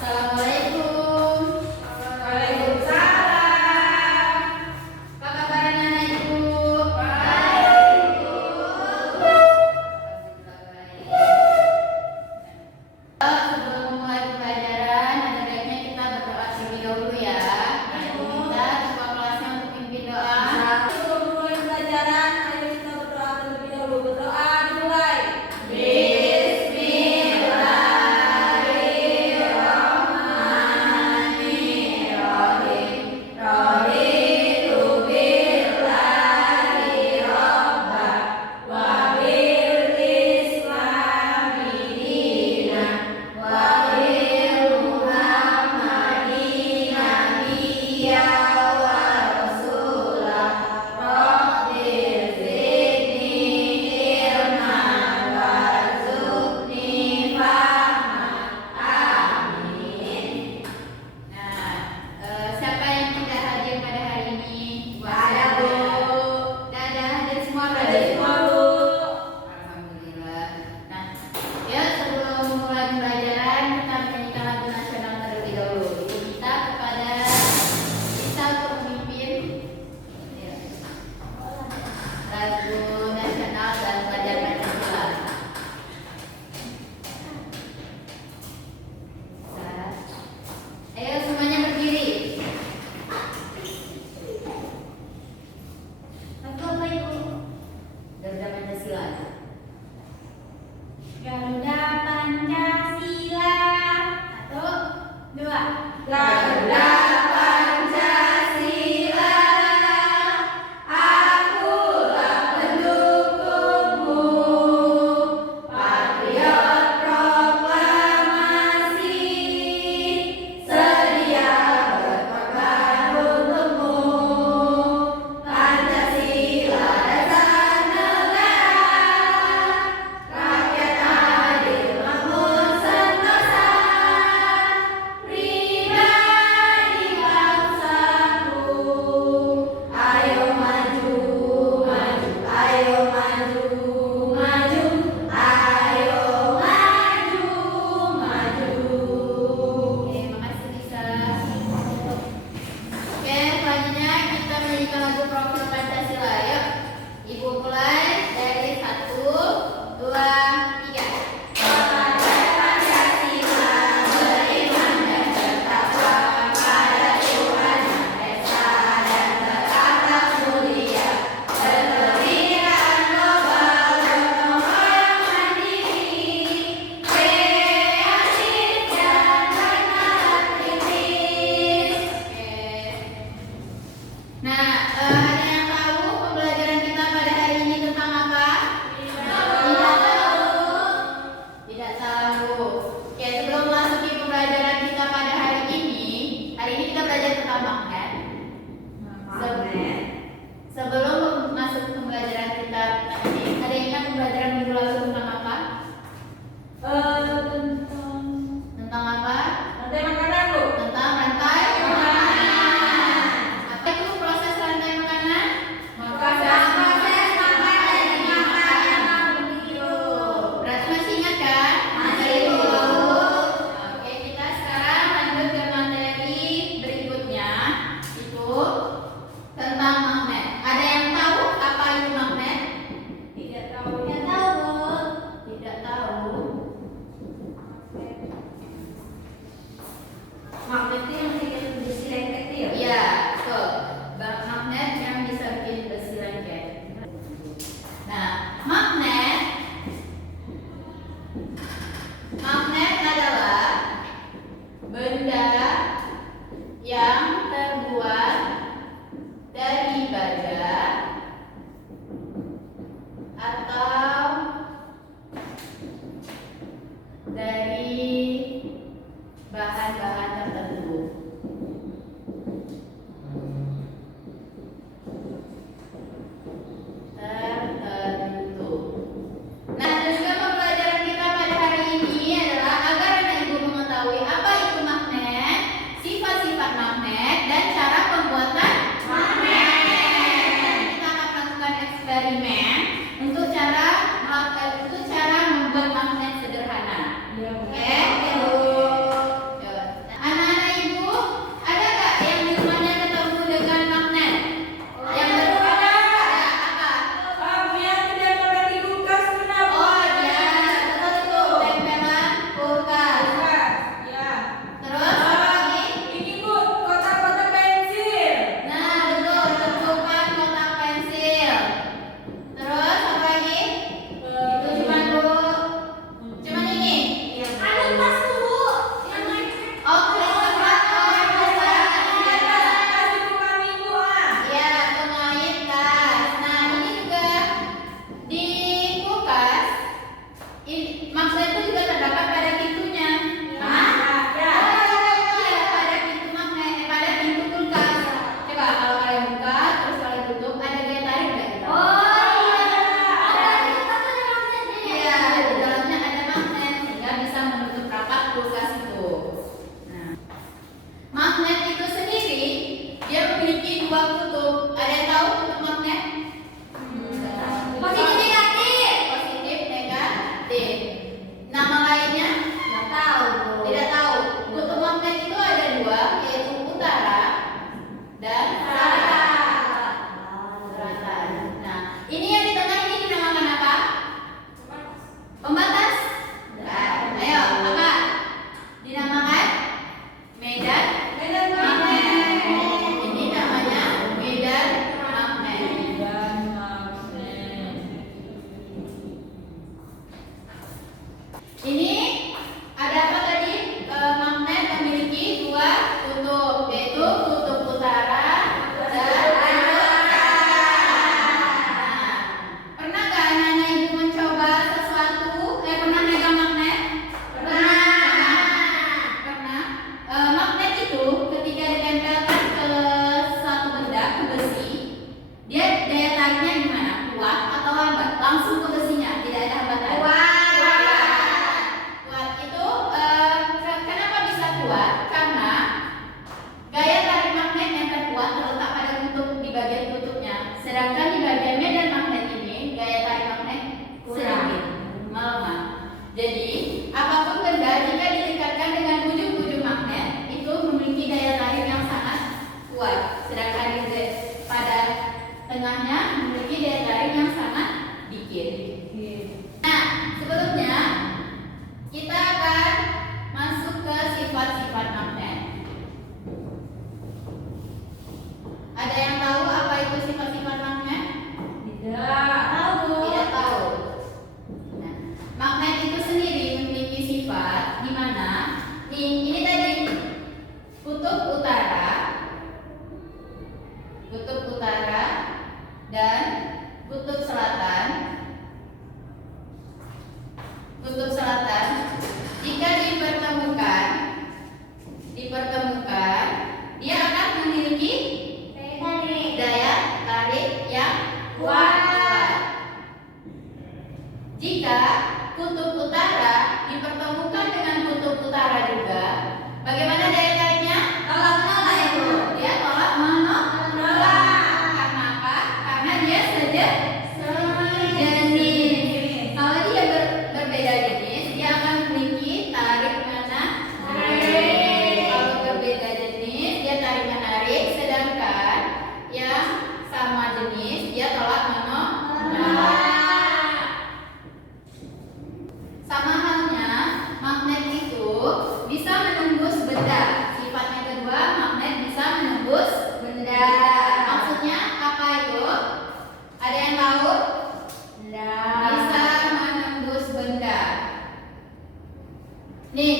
Assalamualaikum. Waalaikumsalam. Apa kabar anak-anak Ibu? Sebelum memulai pembelajaran, ada baiknya kita berdoa terlebih dahulu ya. Minta ketua kelasnya untuk pimpin doa. Sebelum mulai pembelajaran, ayo kita berdoa terlebih dahulu. Berdoa dimulai. Bismillahirrahmanirrahim.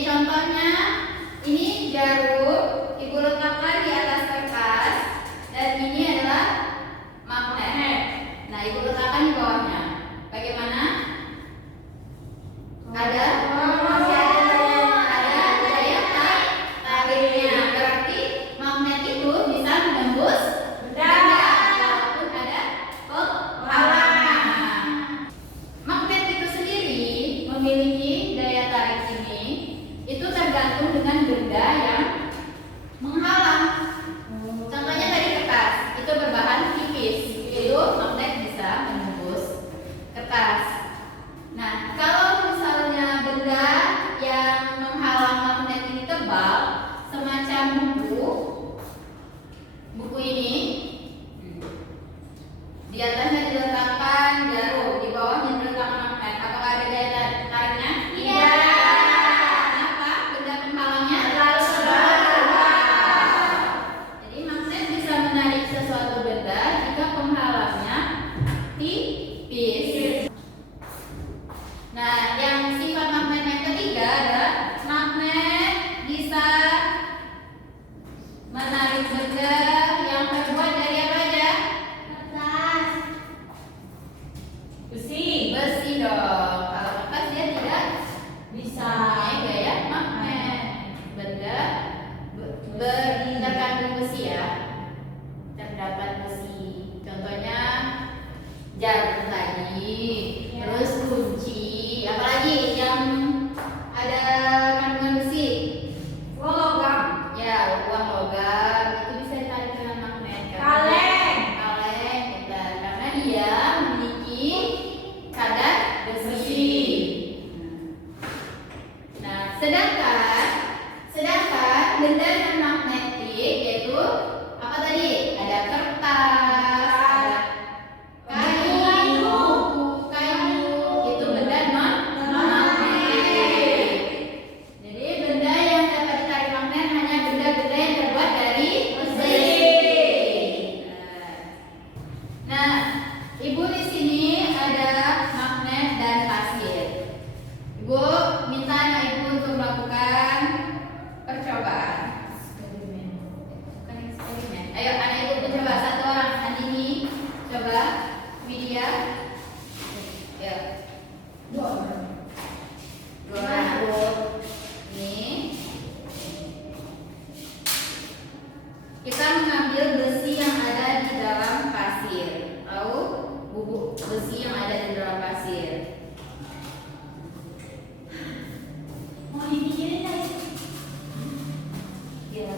contohnya, ini jarum ibu letakkan di atas kertas dan ini adalah magnet. Nah, ibu letakkan di bawahnya. Bagaimana? Ada? Masih ada daya tariknya. Berarti magnet itu bisa menembus benda walaupun ada penghalang. Magnet itu sendiri memiliki daya tarik ini itu tergantung dengan benda yang menghalang. Contohnya tadi kertas, itu berbahan tipis, itu magnet bisa menembus kertas. Nah, kalau misalnya benda yang menghalang magnet ini tebal, semacam buku ini, di atasnya diletakkan jarum, di bawahnya diletakkan magnet. Apakah ada daya tariknya? Tidak. Kenapa? Benda penghalangnya terlalu tebal. Jadi magnet bisa menarik sesuatu benda jika penghalangnya tipis. Nah, yang sifat magnet yang ketiga adalah magnet bisa menarik benda yang terbuat dari apa aja? Kertas. Besi dong. Kalau kertas dia tidak bisa gaya magnet. Benda terkandung besi ya. Terdapat besi. Contohnya jarum tadi, terus kunci. Apalagi yang ada kandungan besi? Logam. Ya, uang logam itu bisa ditarik dengan magnet. Kaleng. Gitu. Karena dia memiliki kadar besi. Nah, sedangkan benda yang magnetik yaitu apa tadi? Ada kertas, ada kayu, itu benda non-magnetik. Jadi benda yang dapat ditarik magnet hanya benda-benda yang terbuat dari besi. Nah, ibu di sini ada magnet dan pasir. Ibu minta anak ibu untuk melakukan percobaan. Bukan eksperimen. Ayo anak ibu mencoba, satu orang. Andini, coba. Widya. Ya. Dua orang. Ini. Kita mengambil besi yang ada di dalam pasir. Tahu? Bubuk besi yang ada di dalam pasir. Mau dipikirin guys. Ya.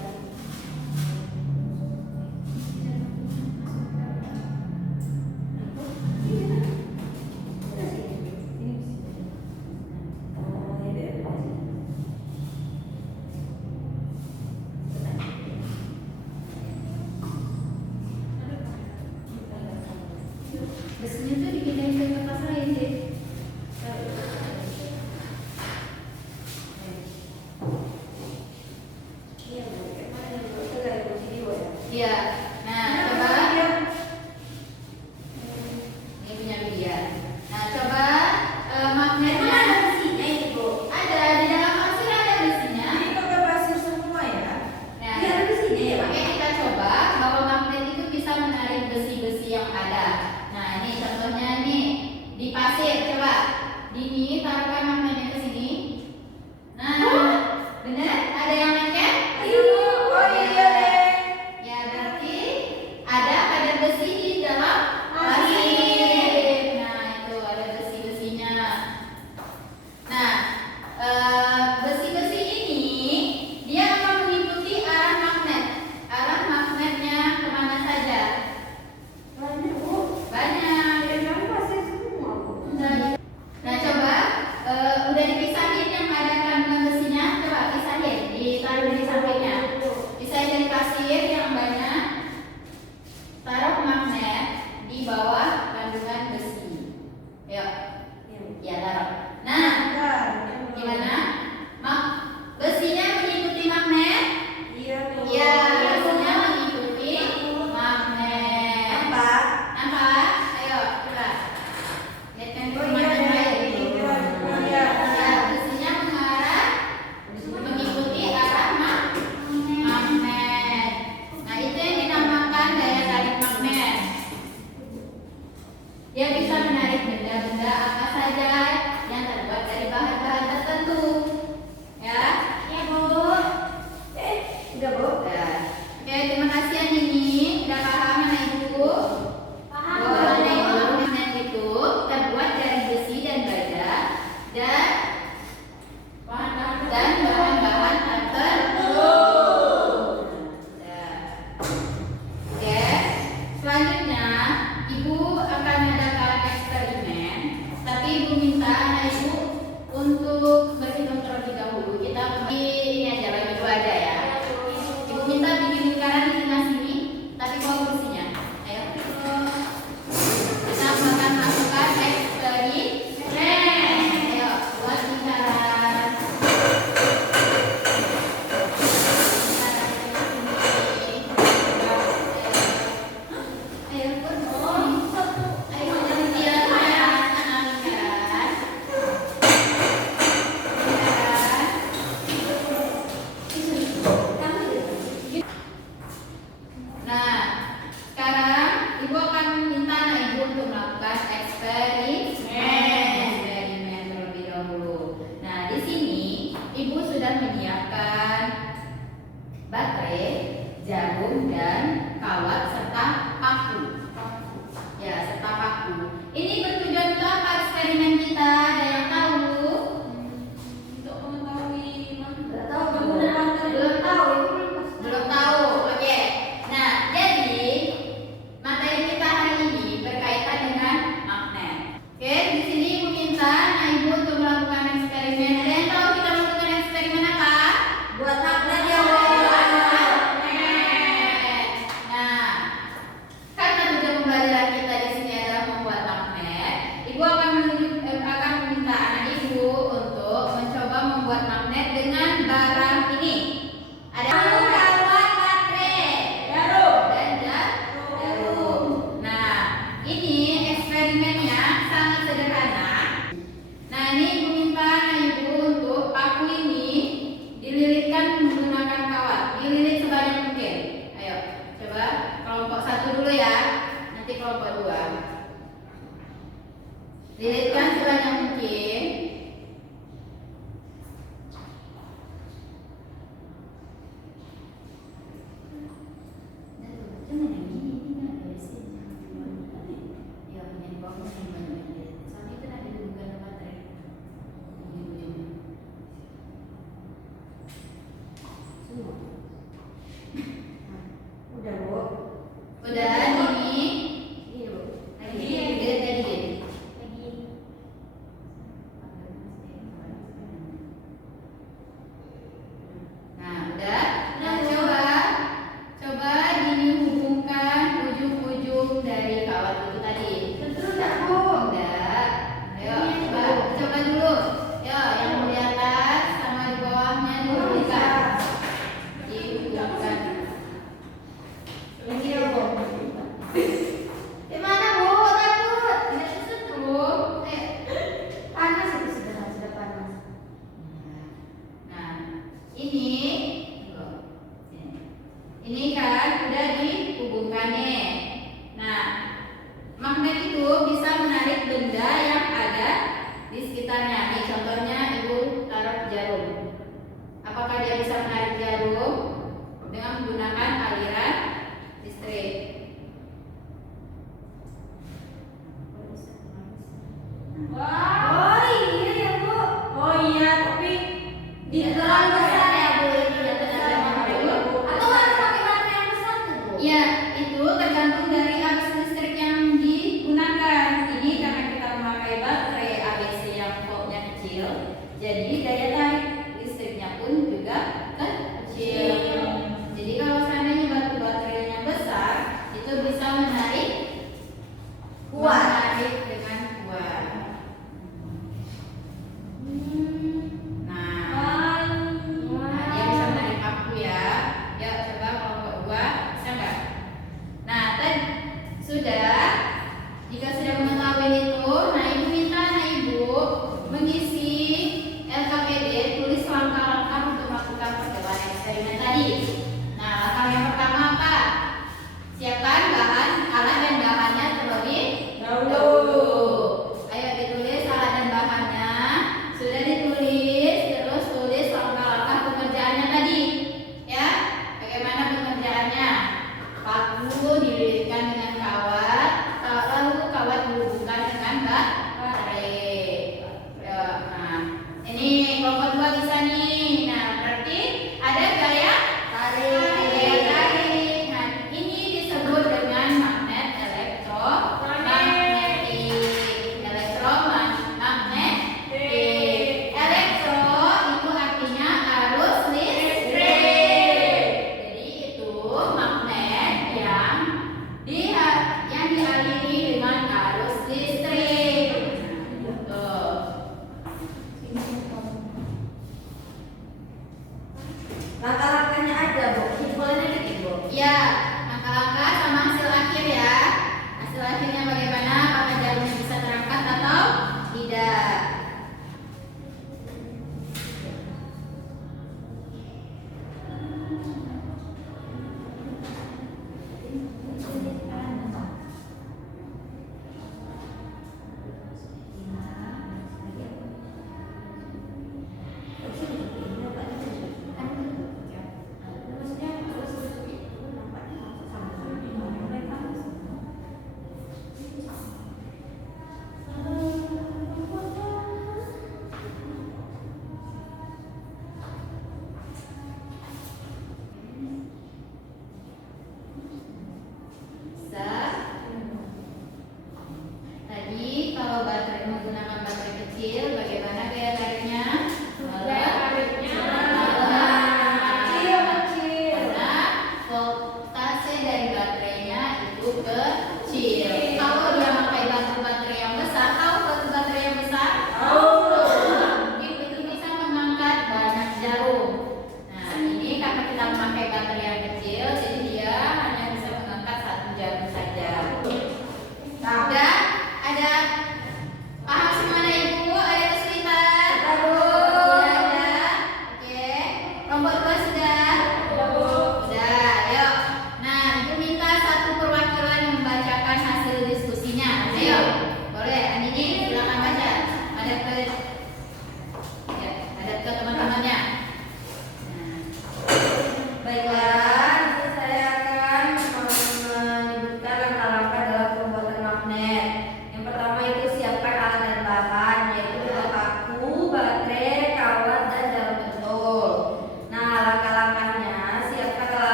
Besinya tuh dipindahin ke kertas lain deh. Iya. Nah, coba. Ini punya Widya. Nah, coba magnetnya ada besinya itu. Ada di dalam pasir ada besinya. Ini pakai pasir semua ya? Nah, Iya, ada besinya ya, Pak? makanya kita coba bahwa magnet itu bisa menarik besi-besi yang ada. Nah, ini contohnya nih di pasir. Coba, Dini taruhkan magnetnya ke sini. Nah, benar? Ada yang lengket? Oh iya deh. Ya, berarti ada kadar besi di dalam pasir. Nah, itu ada besi-besinya. Nah, besi-besi ini dia akan mengikuti arah magnet. Arah magnetnya kemana saja? Banyak, Bu. Banyak. Ya, kan pasir semua, Bu. Nah, Lilitkan sebanyak mungkin. Udah, Bu. Udah ini. Iya, Bu. Lagi dilihat tadi. Lagi. Nah, udah. Nah, coba dihubungkan ujung-ujung dari kawat itu tadi. Betul enggak, Bu? Udah. Ayo, coba dulu. Yo, yang di atas sama di bawahnya dihubungkan. Dihubungkan. Lagi, Bu. Gimana, Bu? Takut? Tidak tersentuh. Panas itu sudah panas. Nah, ini kan udah dihubungkan nih. Nah, magnet itu bisa menarik benda yang ada di sekitarnya. Nih contohnya Ibu taruh jarum. Apakah dia bisa menarik jarum dengan menggunakan aliran listrik? Oh iya ya, Bu. Oh iya, tapi di terlalu besar ya, Bu. Ini ya tenaga Bu. Atau harus pakai baterai yang besar tuh, Bu? Ya, itu tergantung dari arus listrik yang digunakan. Ini karena kita memakai baterai ABC yang voltnya kecil, jadi daya tarik listriknya pun juga kecil. Jadi kalau seandainya baterainya besar, itu bisa menarik menarik dengan kuat. Nah, dia bisa menarik aku ya. Ya, coba kelompok 2 bisa nggak? Nah, tadi sudah. Jika sudah mengetahui itu, nah Ibu minta anak Ibu mengisi LKPD, tulis langkah-langkah untuk melakukan percobaan eksperimen tadi. Nah, langkah yang pertama apa? Siapkan bahan, alat dan bahannya terlebih dahulu. Ayo ditulis alat dan bahannya. Sudah ditulis, terus tulis langkah-langkah pengerjaannya tadi. Ya, bagaimana pengerjaannya? Paku dililitkan dengan kawat, lalu kawat dihubungkan dengan baterai. Ya, nah, ini kelompok 2 bisa nih. Nah, berarti ada gaya tarik. Nah, ini disebut dengan magnet elektromagnetik. Elektro itu artinya arus listrik. Jadi itu magnet yang dialiri dengan arus listrik. Tuh. Langkah-langkahnya ada, Bu. Simpelnya gitu, Bu. Ya, langkah-langkah sama hasil akhir ya. Hasil akhirnya bagaimana? Apakah jarumnya bisa terangkat atau tidak? Bisa. Tadi kalau baterai menggunakan baterai kecil, bagaimana gaya tariknya? Kecil. Karena voltase dari baterainya itu kecil. Kalau dia pakai baterai yang besar, tahu baterai yang besar? Itu bisa mengangkat banyak jarum. Nah, ini karena kita memakai baterai yang kecil, jadi dia hanya bisa mengangkat 1 jarum saja. Udah? Ada paham semua Ibu? Ada kesulitan? Sudah ada? Oke. Kelompok 2 sudah? Sudah, ayo. Nah, Ibu minta satu perwakilan membacakan hasil diskusinya. Ayo. Boleh, Andini silakan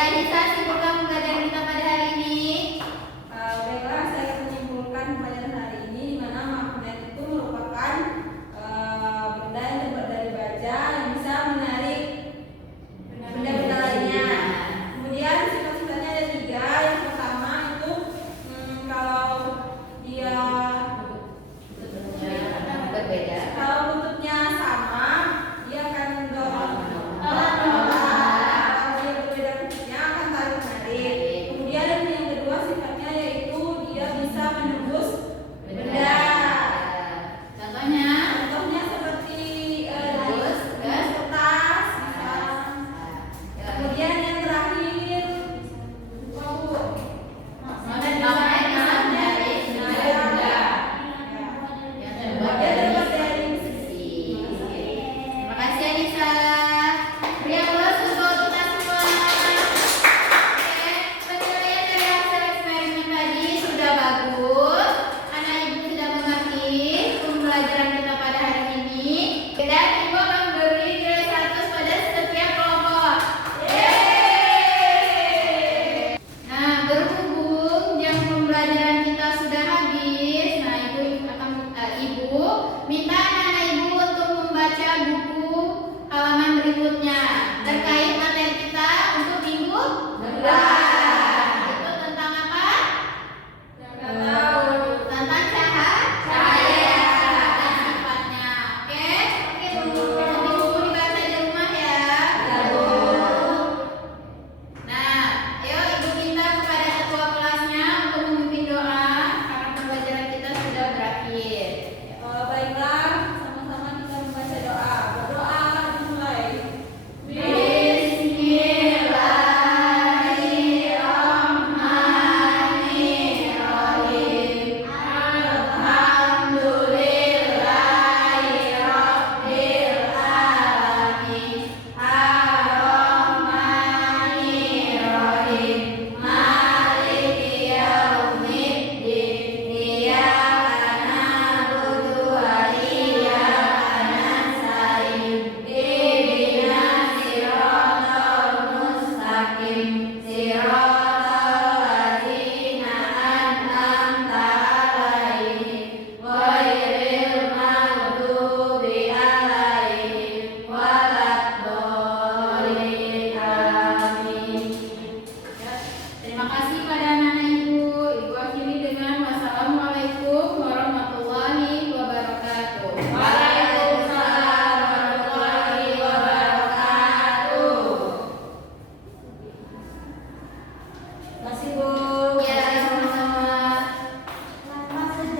Anissa, simpulkan pembelajaran kita pada hari